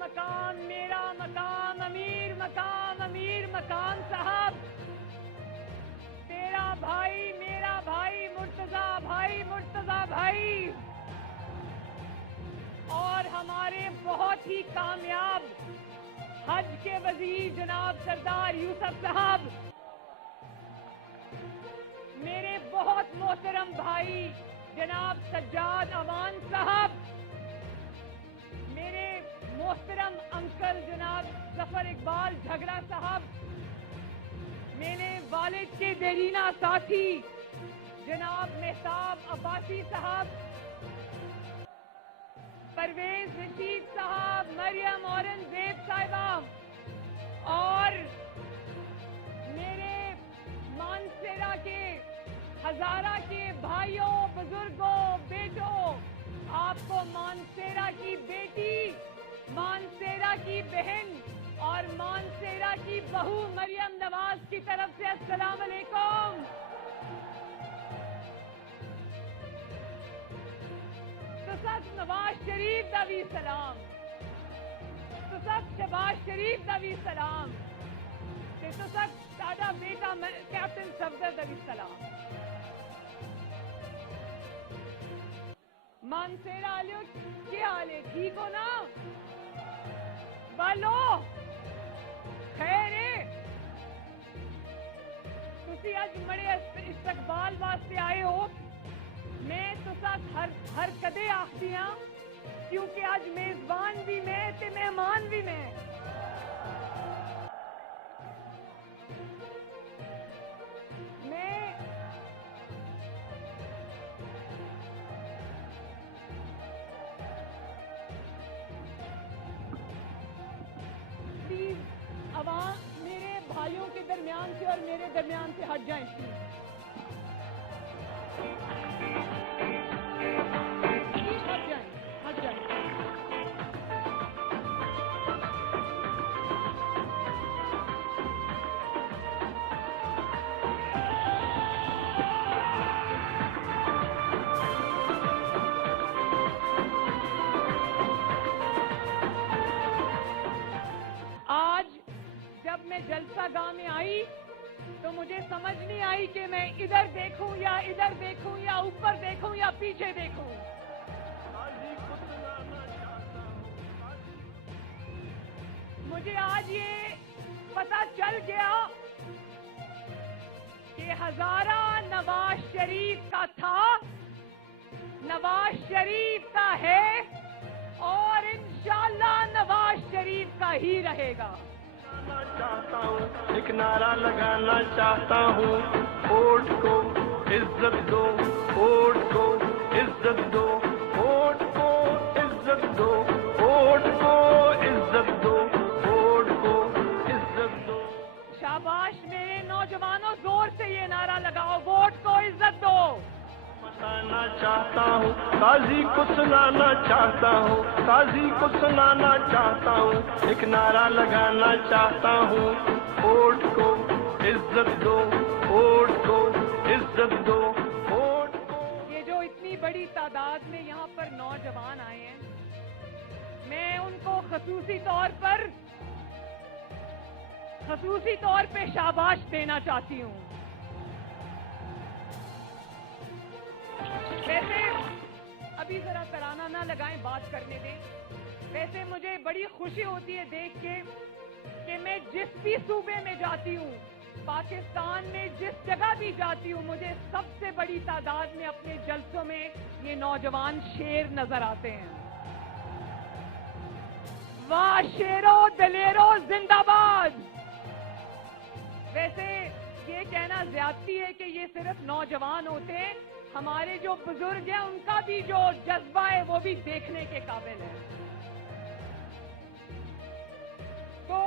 مقام میرا مقام امیر مقام صاحب، تیرا بھائی میرا بھائی مرتضی بھائی اور ہمارے بہت ہی کامیاب حج کے وزیر جناب سردار یوسف صاحب، میرے بہت محترم بھائی جناب سجاد اوان صاحب، میرے محترم انکل جناب ظفر اقبال جھگڑا صاحب، میرے والد کے دیرینہ ساتھی جناب مہتاب عباسی صاحب، پرویز رشید صاحب، مریم اورنگزیب صاحبہ اور میرے مانسیرا کے ہزارہ کے بھائیوں بزرگوں بیٹوں، آپ کو مانسیرا کی بیٹی، مانسیرا کی بہن اور مانسیرا کی بہو مریم نواز کی طرف سے السلام علیکم۔ تو سب نواز شریف دا بھی سلام، تو سب شہباز شریف دا بھی سلام، تو سب سادہ بیٹا کیپٹن صفدر دا بھی سلام۔ مانسیرا والو کیا حال ہے؟ ٹھیک ہو نا؟ بالو خیر ہے؟ تسی اج بڑے استقبال واسطے آئے ہو، میں تو ساتھ ہر کدے آختی ہاں کیونکہ آج میزبان بھی میں تے مہمان بھی میں۔ پلیز عوام میرے بھائیوں کے درمیان سے اور میرے درمیان سے ہٹ جائیں پلیز۔ ہٹ جائیں۔ آج جب میں جلسہ گاہ میں آئی تو مجھے سمجھ نہیں آئی کہ میں ادھر دیکھوں یا ادھر دیکھوں یا اوپر دیکھوں یا پیچھے دیکھوں۔ مجھے آج یہ پتہ چل گیا کہ ہزارہ نواز شریف کا تھا، نواز شریف کا ہے اور انشاءاللہ نواز شریف کا ہی رہے گا۔ چاہتا ہوں ایک نعرہ لگانا چاہتا ہوں، ووٹ کو عزت دو، ووٹ کو عزت دو، ووٹ کو عزت دو، ووٹ کو عزت دو، ووٹ کو عزت دو۔ شاباش میرے نوجوانوں، زور سے یہ نعرہ لگاؤ، ووٹ کو عزت دو۔ سنانا چاہتا ہوں قاضی کو، سنانا چاہتا ہوں قاضی کو، سنانا چاہتا ہوں، ایک نعرہ لگانا چاہتا ہوں، ووٹ کو عزت دو، ووٹ کو عزت دو، ووٹ کو۔ یہ جو اتنی بڑی تعداد میں یہاں پر نوجوان آئے ہیں، میں ان کو خصوصی طور پہ شاباش دینا چاہتی ہوں۔ ویسے ابھی ذرا ترانہ نہ لگائیں، بات کرنے دیں۔ ویسے مجھے بڑی خوشی ہوتی ہے دیکھ کے کہ میں جس بھی صوبے میں جاتی ہوں، پاکستان میں جس جگہ بھی جاتی ہوں، مجھے سب سے بڑی تعداد میں اپنے جلسوں میں یہ نوجوان شیر نظر آتے ہیں۔ واہ شیرو دلیرو زندہ باد۔ ویسے یہ کہنا زیادتی ہے کہ یہ صرف نوجوان ہوتے ہیں، ہمارے جو بزرگ ہیں ان کا بھی جو جذبہ ہے وہ بھی دیکھنے کے قابل ہے۔ تو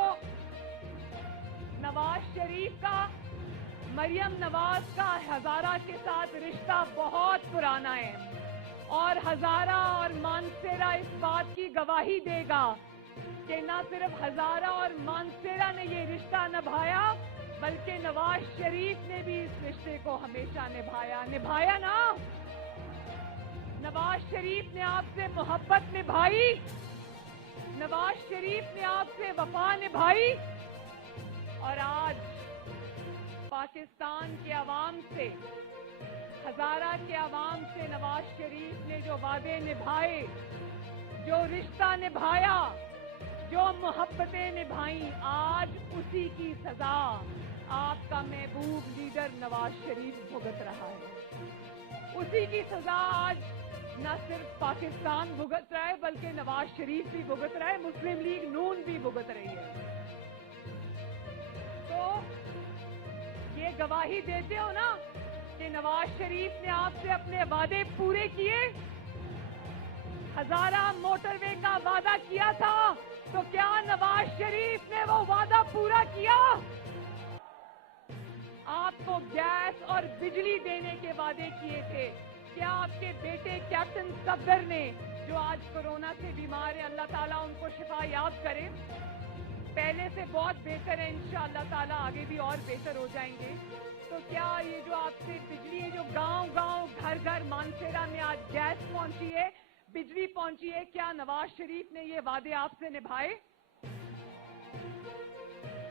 نواز شریف کا، مریم نواز کا ہزارہ کے ساتھ رشتہ بہت پرانا ہے اور ہزارہ اور مانسیرا اس بات کی گواہی دے گا کہ نہ صرف ہزارہ اور مانسیرا نے یہ رشتہ نبھایا بلکہ نواز شریف نے بھی اس رشتے کو ہمیشہ نبھایا نا۔ نواز شریف نے آپ سے محبت نبھائی، नवाज शरीफ ने आपसे वफा निभाई और आज पाकिस्तान के अवाम से, हजारा के अवाम से नवाज शरीफ ने जो वादे निभाए, जो रिश्ता निभाया, जो मोहब्बतें निभाई, आज उसी की सजा आपका महबूब लीडर नवाज शरीफ भुगत रहा है। उसी की सजा आज न सिर्फ पाकिस्तान भुगत रहा है बल्कि नवाज शरीफ भी भुगत रहा है, मुस्लिम लीग नून भी भुगत रही है। तो ये गवाही देते हो ना कि नवाज शरीफ ने आपसे अपने वादे पूरे किए। हजारा मोटरवे का वादा किया था, तो क्या नवाज शरीफ ने वो वादा पूरा किया? आपको गैस और बिजली देने के वादे किए थे। क्या आपके बेटे कैप्टन सफदर ने, जो आज कोरोना से बीमार है, अल्लाह ताला उनको शिफा याब करे, पहले से बहुत बेहतर है, इंशाअल्लाह ताला आगे भी और बेहतर हो जाएंगे। तो क्या ये जो आपसे बिजली, जो गांव-गांव, घर-घर मानसेरा में आज गैस पहुंची है, बिजली पहुंची है, क्या नवाज शरीफ ने ये वादे आपसे निभाए?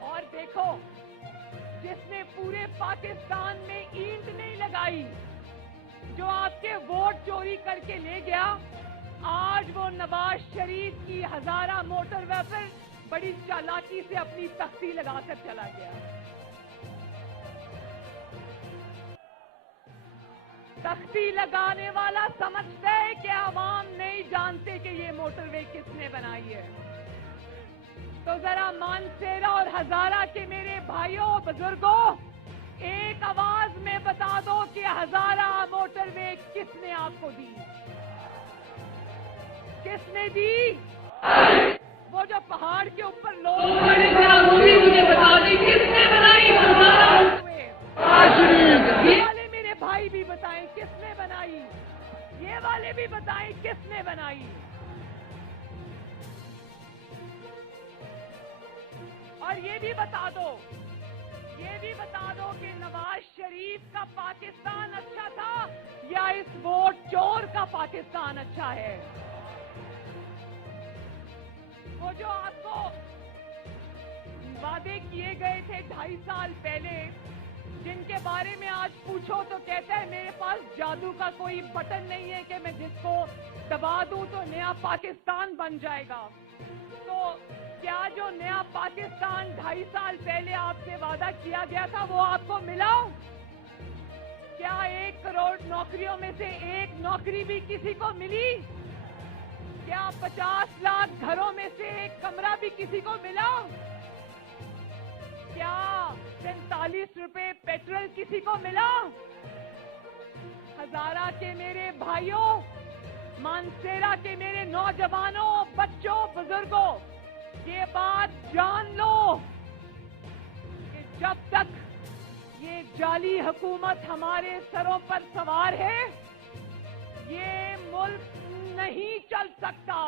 और देखो, जिसने पूरे पाकिस्तान में ईंट नहीं लगाई, जो आपके वोट चोरी करके ले गया, आज वो नवाज शरीफ की हजारा मोटरवे पर बड़ी चालाकी से अपनी तख्ती लगाकर चला गया। तख्ती लगाने वाला समझता है कि आवाम नहीं जानते कि ये मोटरवे किसने बनाई है। तो जरा मानसेरा और हजारा के मेरे भाइयों बुजुर्गों, एक आवाज में बता दो कि हजारा मोटरवे किसने आपको दी? किसने दी? वो जो पहाड़ के ऊपर लोग वो भी मुझे बता दें किसने बनाई? ये वाले मेरे भाई भी बताएं किसने बनाई, ये वाले भी बताएं किसने बनाई। और ये भी बता दो कि नवाज शरीफ का पाकिस्तान अच्छा था या इस वोट चोर का पाकिस्तान अच्छा है? वो जो आपको वादे किए गए थे 2.5 साल पहले, जिनके बारे में आज पूछो तो कहता है मेरे पास जादू का कोई बटन नहीं है कि मैं जिसको दबा दूं तो नया पाकिस्तान बन जाएगा। तो क्या जो नया पाकिस्तान 2.5 साल पहले आपसे वादा किया गया था वो आपको मिला? क्या 1 करोड़ नौकरियों में से 1 नौकरी भी किसी को मिली? क्या 50 लाख घरों में से 1 कमरा भी किसी को मिला? क्या 45 रुपए पेट्रोल किसी को मिला? हजारा के मेरे भाइयों, मानसेरा के मेरे नौजवानों, बच्चों, बुजुर्गों, ये बात जान लो कि जब तक ये जाली हुकूमत हमारे सरों पर सवार है, ये मुल्क नहीं चल सकता।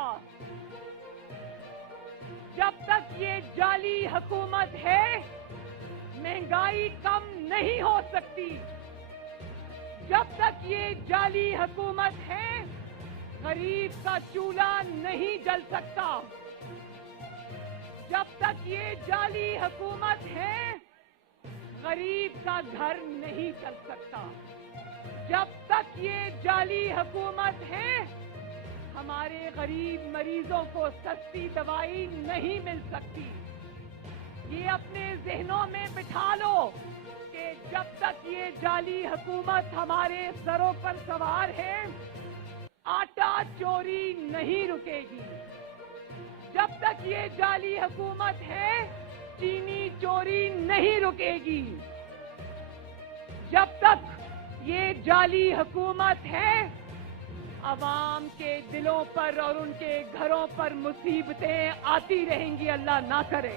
जब तक ये जाली हुकूमत है, महंगाई कम नहीं हो सकती। जब तक ये जाली हुकूमत है, गरीब का चूल्हा नहीं जल सकता। जब तक ये जाली हुकूमत है, गरीब का घर नहीं चल सकता। जब तक ये जाली हुकूमत है, हमारे गरीब मरीजों को सस्ती दवाई नहीं मिल सकती। ये अपने जहनों में बिठा लो कि जब तक ये जाली हुकूमत हमारे सरों पर सवार है, आटा चोरी नहीं रुकेगी। जब तक ये जाली हुकूमत है, चीनी चोरी नहीं रुकेगी। जब तक ये जाली हुकूमत है, अवाम के दिलों पर और उनके घरों पर मुसीबतें आती रहेंगी, अल्लाह ना करे।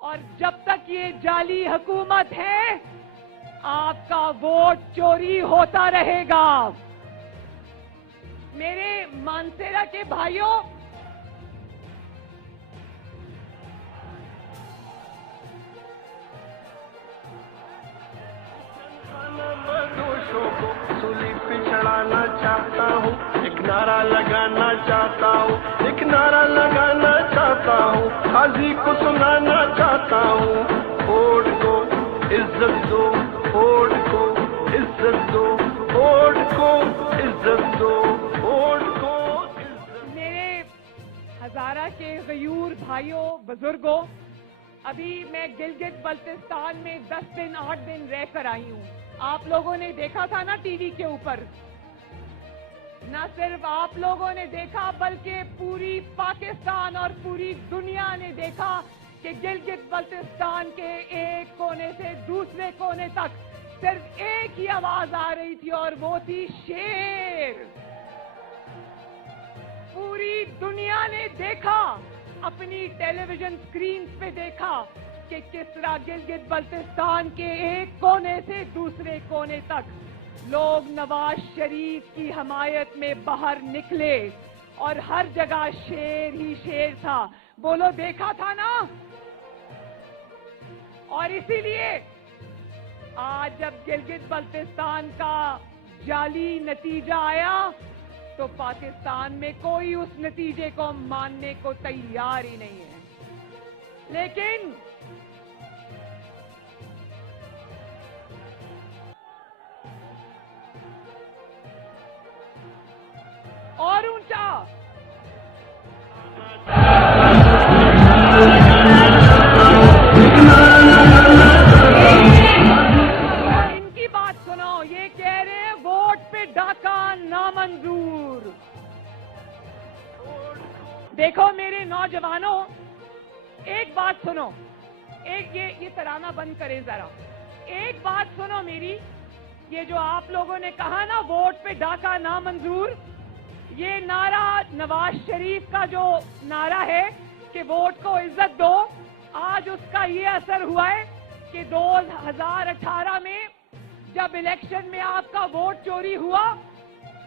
और जब तक ये जाली हुकूमत है, आपका वोट चोरी होता रहेगा। मेरे मानसेरा के भाइयों, दोषों को सूली पे चढ़ाना चाहता हूँ, एक नारा लगाना चाहता हूँ, एक नारा काजी को सुनाना चाहता हूँ, वोट को इज्जत दो, वोट को इज्जत दो, वोट को इज्जत दो, वोट को इज्जत। मेरे हजारा के गयूर भाइयों बुजुर्गों, अभी मैं गिलगित बल्तिस्तान में 10 दिन 8 दिन रह कर आई हूँ। आप लोगों ने देखा था ना टीवी के ऊपर, न सिर्फ आप लोगों ने देखा बल्कि पूरी पाकिस्तान और पूरी दुनिया ने देखा कि गिलगित बल्तिस्तान के एक कोने से दूसरे कोने तक सिर्फ एक ही आवाज आ रही थी और वो थी शेर। पूरी दुनिया ने देखा, अपनी टेलीविजन स्क्रीन पे देखा कि किस तरह गिलगित बल्तिस्तान के एक कोने से दूसरे कोने तक लोग नवाज शरीफ की हमायत में बाहर निकले और हर जगह शेर ही शेर था। बोलो देखा था ना? और इसीलिए आज जब गिलगित बल्तिस्तान का जाली नतीजा आया तो पाकिस्तान में कोई उस नतीजे को मानने को तैयार ही नहीं है। लेकिन और ऊंचा इनकी बात सुनो, ये कह रहे हैं वोट पे डाका नामंजूर। देखो मेरे नौजवानों, एक बात सुनो, एक ये तराना बंद करें जरा। एक बात सुनो मेरी, ये जो आप लोगों ने कहा ना वोट पे डाका नामंजूर, ये नारा नवाज शरीफ का जो नारा है कि वोट को इज्जत दो, आज उसका ये असर हुआ है कि 2018 में जब इलेक्शन में आपका वोट चोरी हुआ,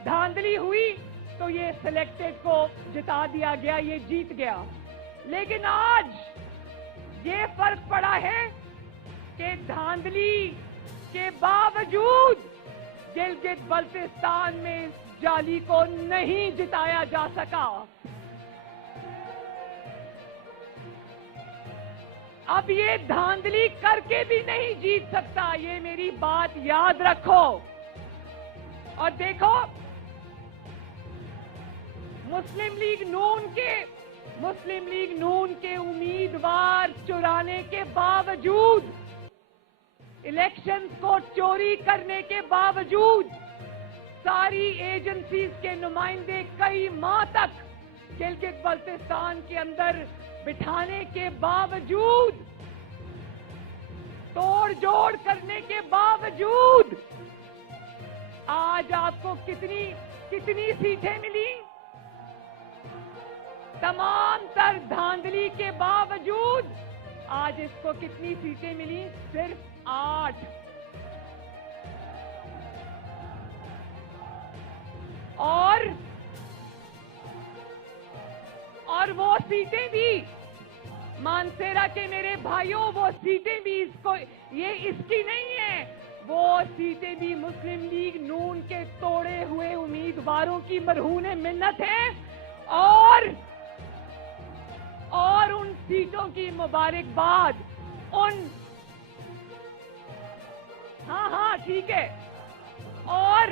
धांधली हुई, तो ये सिलेक्टेड को जिता दिया गया, ये जीत गया। लेकिन आज ये फर्क पड़ा है कि धांधली के बावजूद गिलगित बल्तिस्तान में इस जाली को नहीं जिताया जा सका। अब ये धांधली करके भी नहीं जीत सकता, ये मेरी बात याद रखो। और देखो, मुस्लिम लीग नून के उम्मीदवार चुराने के बावजूद, इलेक्शंस को चोरी करने के बावजूद, सारी एजेंसीज के नुमाइंदे कई माह तक गिलगित बल्तिस्तान के अंदर बिठाने के बावजूद, तोड़ जोड़ करने के बावजूद, आज आपको कितनी सीटें मिली? तमाम तर धांधली के बावजूद आज इसको कितनी सीटें मिली? सिर्फ 8। और वो सीटें भी, मानसेरा के मेरे भाइयों, वो सीटें भी इसकी नहीं है, वो सीटें भी मुस्लिम लीग नून के तोड़े हुए उम्मीदवारों की मरहूने मिन्नत है। और उन सीटों की मुबारकबाद, हाँ ठीक है, और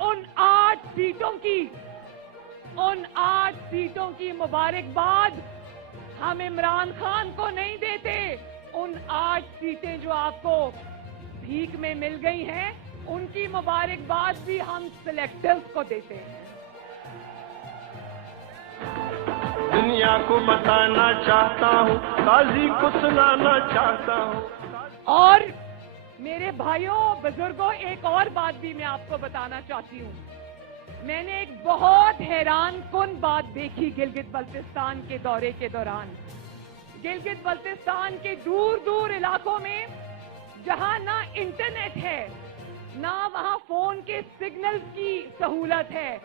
उन 8 सीटों की मुबारकबाद हम इमरान खान को नहीं देते। उन 8 सीटें जो आपको भीख में मिल गई हैं, उनकी मुबारकबाद भी हम सिलेक्टर्स को देते हैं। दुनिया को बताना चाहता हूँ, काजी को सुनाना चाहता हूँ। और मेरे भाइयों बुजुर्गों, एक और बात भी मैं आपको बताना चाहती हूँ। मैंने एक बहुत हैरान कुन बात देखी गिलगित बल्तिस्तान के दौरे के दौरान। गिलगित बल्तिस्तान के दूर दूर इलाकों में जहां ना इंटरनेट है, ना वहां फोन के सिग्नल्स की सहूलत है,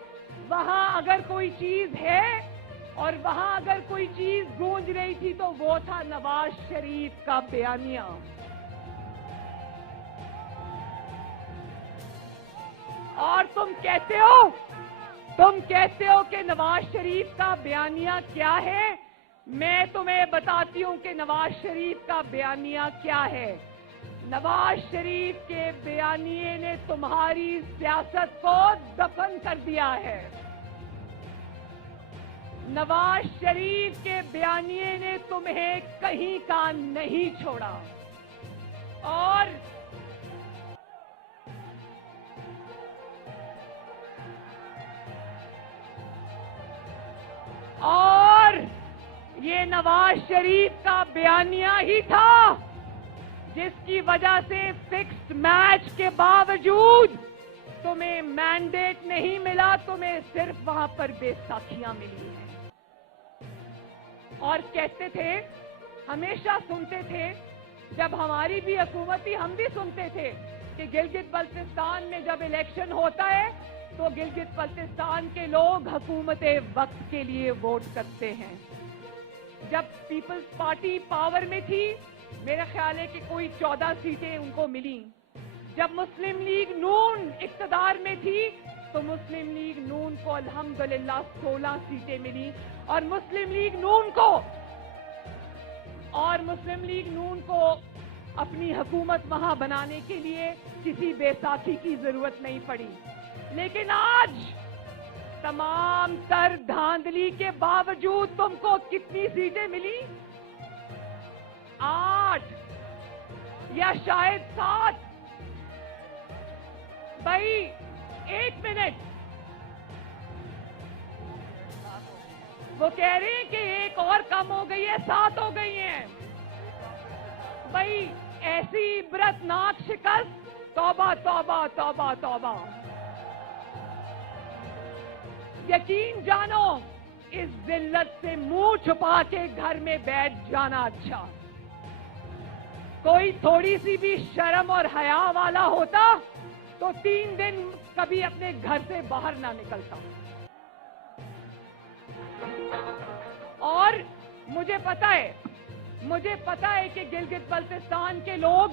वहां अगर कोई चीज है और वहां अगर कोई चीज गूंज रही थी तो वो था नवाज शरीफ का बयानिया। और तुम कहते हो तुम कहते हो कि नवाज शरीफ का बयानिया क्या है। मैं तुम्हें बताती हूं कि नवाज शरीफ का बयानिया क्या है। नवाज शरीफ के बयानिए ने तुम्हारी सियासत को दफन कर दिया है। नवाज शरीफ के बयानिए ने तुम्हें कहीं का नहीं छोड़ा। और ये नवाज शरीफ का बयानिया ही था जिसकी वजह से फिक्स्ड मैच के बावजूद तुम्हें मैंडेट नहीं मिला, तुम्हें सिर्फ वहां पर बेसाखियां मिली हैं। और कहते थे, हमेशा सुनते थे, जब हमारी भी हुकूमत थी हम भी सुनते थे कि गिलगित बल्तिस्तान में जब इलेक्शन होता है तो गिलगित बल्तिस्तान के लोग हुकूमत वक्त के लिए वोट करते हैं। जब पीपल्स पार्टी पावर में थी, मेरा ख्याल है कि कोई 14 सीटें उनको मिली। जब मुस्लिम लीग नून इक्तदार में थी तो मुस्लिम लीग नून को अल्हम्दुलिल्लाह 16 सीटें मिली। और मुस्लिम लीग नून को अपनी हुकूमत वहां बनाने के लिए किसी बैसाखी की जरूरत नहीं पड़ी। लेकिन आज तमाम तर धांधली के बावजूद तुमको कितनी सीटें मिली? 8 या शायद 7। भाई एक मिनट, वो कह रहे हैं कि एक और कम हो गई है, 7 हो गई हैं। भाई ऐसी इबरतनाक शिकस्त, तौबा तौबा तौबा तौबा। यकीन जानो, इस जिल्लत से मुंह छुपा के घर में बैठ जाना अच्छा। कोई थोड़ी सी भी शर्म और हया वाला होता तो 3 दिन कभी अपने घर से बाहर ना निकलता। और मुझे पता है कि गिलगित बल्तिस्तान के लोग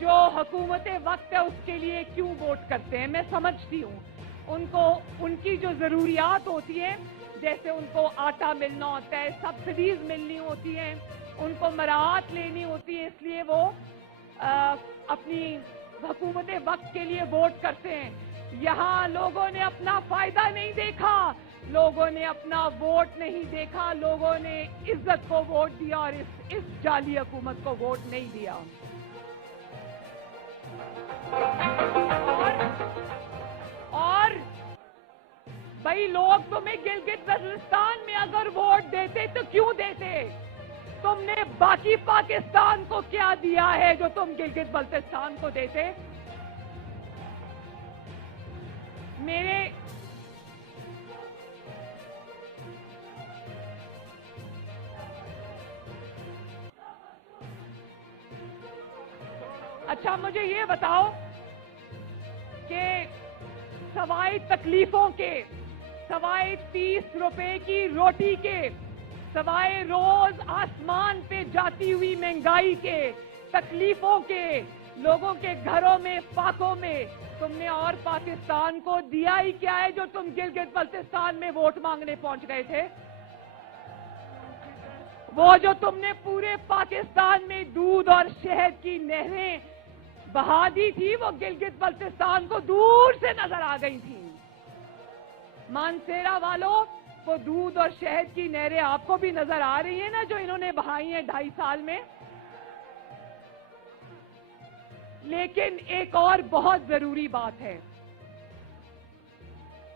जो हुकूमत वक्त है उसके लिए क्यों वोट करते हैं। मैं समझती हूँ, उनको उनकी जो जरूरियात होती है, जैसे उनको आटा मिलना होता है, सब्सिडीज मिलनी होती हैं, उनको मराहत लेनी होती है, इसलिए वो अपनी हुकूमत वक्त के लिए वोट करते हैं। यहाँ लोगों ने अपना फायदा नहीं देखा, लोगों ने अपना वोट नहीं देखा, लोगों ने इज्जत को वोट दिया और इस जाली हुकूमत को वोट नहीं दिया। और भाई लोग तुम्हें गिलगित बल्तिस्तान में अगर वोट देते तो क्यों देते? तुमने बाकी पाकिस्तान को क्या दिया है जो तुम गिलगित बल्तिस्तान को देते? अच्छा मुझे ये बताओ कि सवाए तकलीफों के, सवाए 30 रुपए की रोटी के, सवाए रोज आसमान पे जाती हुई महंगाई के, तकलीफों के, लोगों के घरों में, फाकों में, तुमने और पाकिस्तान को दिया ही क्या है जो तुम गिलगित बल्तिस्तान में वोट मांगने पहुंच गए थे? वो जो तुमने पूरे पाकिस्तान में दूध और शहद की नहरें बहा दी थी, वो गिलगित बल्तिस्तान को दूर से नजर आ गई थी। मानसेरा वालों, वो दूध और शहद की नहरें आपको भी नजर आ रही है ना, जो इन्होंने बहाई हैं 2.5 साल में। लेकिन एक और बहुत जरूरी बात है,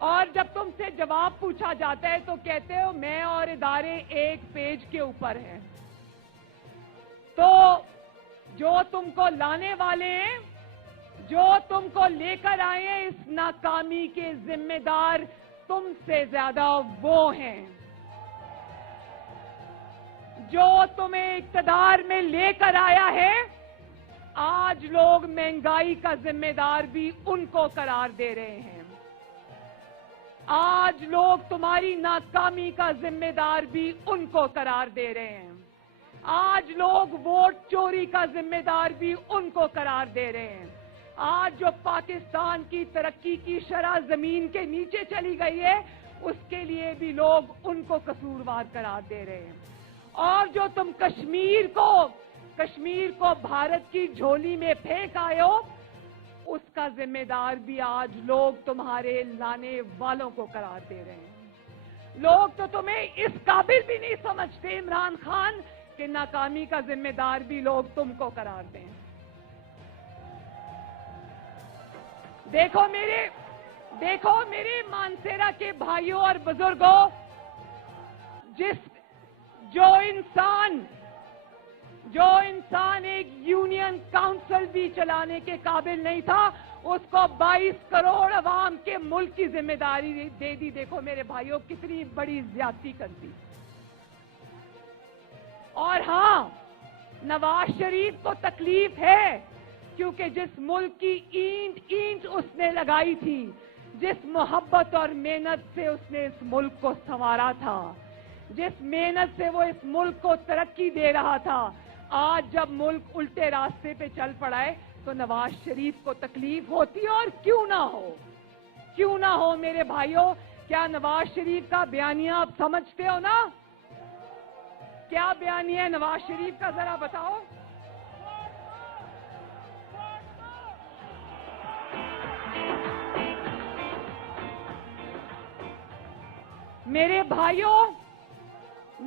और जब तुमसे जवाब पूछा जाता है तो कहते हो मैं और इदारे एक पेज के ऊपर हैं। तो जो तुमको लाने वाले हैं, जो तुमको लेकर आए हैं, इस नाकामी के जिम्मेदार तुमसे ज्यादा वो हैं। जो तुम्हें इक्तदार में लेकर आया है, आज लोग महंगाई का जिम्मेदार भी उनको करार दे रहे हैं। आज लोग तुम्हारी नाकामी का जिम्मेदार भी उनको करार दे रहे हैं। आज लोग वोट चोरी का जिम्मेदार भी उनको करार दे रहे हैं। آج جو پاکستان کی ترقی کی شرح زمین کے نیچے چلی گئی ہے اس کے لیے بھی لوگ ان کو قصوروار قرار دے رہے ہیں. اور جو تم کشمیر کو بھارت کی جھولی میں پھینک آئے ہو اس کا ذمہ دار بھی آج لوگ تمہارے لانے والوں کو قرار دے رہے ہیں. لوگ تو تمہیں اس قابل بھی نہیں سمجھتے عمران خان کہ ناکامی کا ذمہ دار بھی لوگ تم کو قرار دیں. دیکھو میرے مانسیرا کے بھائیوں اور بزرگوں، جو انسان ایک یونین کاؤنسل بھی چلانے کے قابل نہیں تھا اس کو 22 کروڑ عوام کے ملک کی ذمہ داری دے دی. دیکھو میرے بھائیوں کتنی بڑی زیادتی کرتی. اور ہاں نواز شریف کو تکلیف ہے کیونکہ جس ملک کی اینٹ اس نے لگائی تھی، جس محبت اور محنت سے اس نے اس ملک کو سنوارا تھا، جس محنت سے وہ اس ملک کو ترقی دے رہا تھا، آج جب ملک الٹے راستے پہ چل پڑا ہے تو نواز شریف کو تکلیف ہوتی ہے. اور کیوں نہ ہو میرے بھائیوں. کیا نواز شریف کا بیانیہ آپ سمجھتے ہو نا؟ کیا بیانیہ ہے نواز شریف کا ذرا بتاؤ. میرے بھائیوں،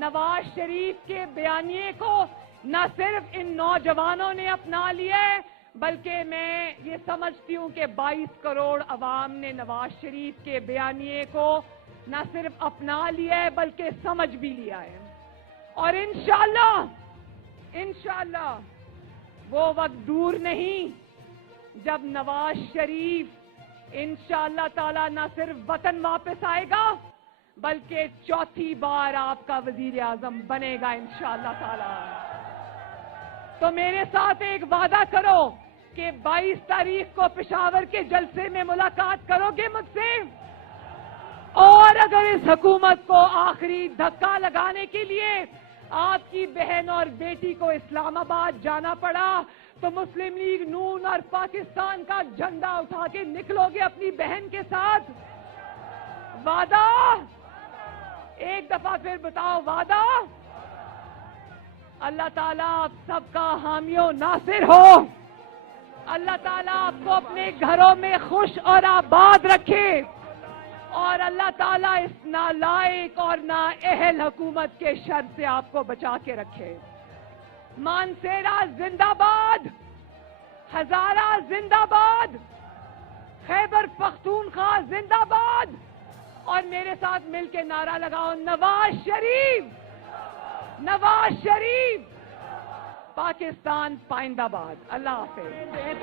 نواز شریف کے بیانیے کو نہ صرف ان نوجوانوں نے اپنا لیا ہے بلکہ میں یہ سمجھتی ہوں کہ 22 کروڑ عوام نے نواز شریف کے بیانیے کو نہ صرف اپنا لیا ہے بلکہ سمجھ بھی لیا ہے. اور انشاءاللہ وہ وقت دور نہیں جب نواز شریف انشاءاللہ تعالی نہ صرف وطن واپس آئے گا بلکہ چوتھی بار آپ کا وزیر اعظم بنے گا انشاءاللہ تعالی. تو میرے ساتھ ایک وعدہ کرو کہ 22 تاریخ کو پشاور کے جلسے میں ملاقات کرو گے مجھ سے. اور اگر اس حکومت کو آخری دھکا لگانے کے لیے آپ کی بہن اور بیٹی کو اسلام آباد جانا پڑا تو مسلم لیگ نون اور پاکستان کا جھنڈا اٹھا کے نکلو گے اپنی بہن کے ساتھ. وعدہ؟ ایک دفعہ پھر بتاؤ وعدہ. اللہ تعالیٰ آپ سب کا حامی و ناصر ہو. اللہ تعالیٰ آپ کو اپنے گھروں میں خوش اور آباد رکھے اور اللہ تعالیٰ اس نالائق اور نااہل حکومت کے شر سے آپ کو بچا کے رکھے. مانسیرا زندہ باد، ہزارہ زندہ باد، خیبر پختونخوا زندہ باد. اور میرے ساتھ مل کے نعرہ لگاؤ نواز شریف، نواز شریف، پاکستان پائندہ باد. اللہ حافظ.